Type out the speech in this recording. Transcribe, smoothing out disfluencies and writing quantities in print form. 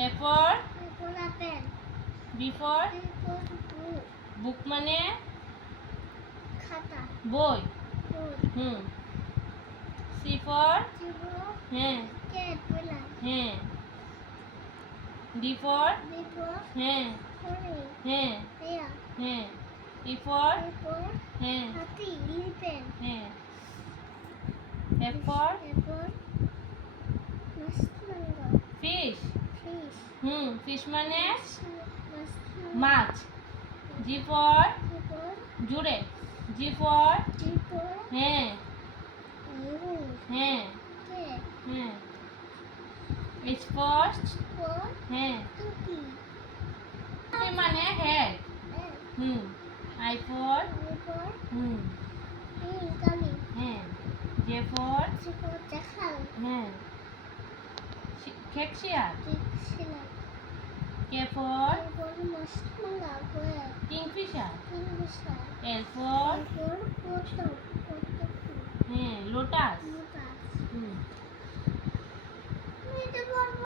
A for apple. B for B for book. book মানে খাতা. বই। book. C for zebra. হ্যাঁ cat. বিড়াল. হ্যাঁ D for B for হ্যাঁ honey. হ্যাঁ bear. হ্যাঁ E for A for হ্যাঁ হাতি. elephant. হ্যাঁ F for A for Maasranga. fish fish. fish মানে মাছরাঙা. মাছ। G for G for জুড়ে G for G for হ্যাঁ আঙ্গুর. হ্যাঁ cat. হ্যাঁ H for for হ্যাঁ টুপি. মানে head I for A for কালি. হ্যাঁ J for G for জাখাল. হ্যাঁ খেকশিয়াল Dictionary. K for A for Maasranga. whale. Kingfisher kingfisher. L for A for পদ্ম. হ্যাঁ লোটাস U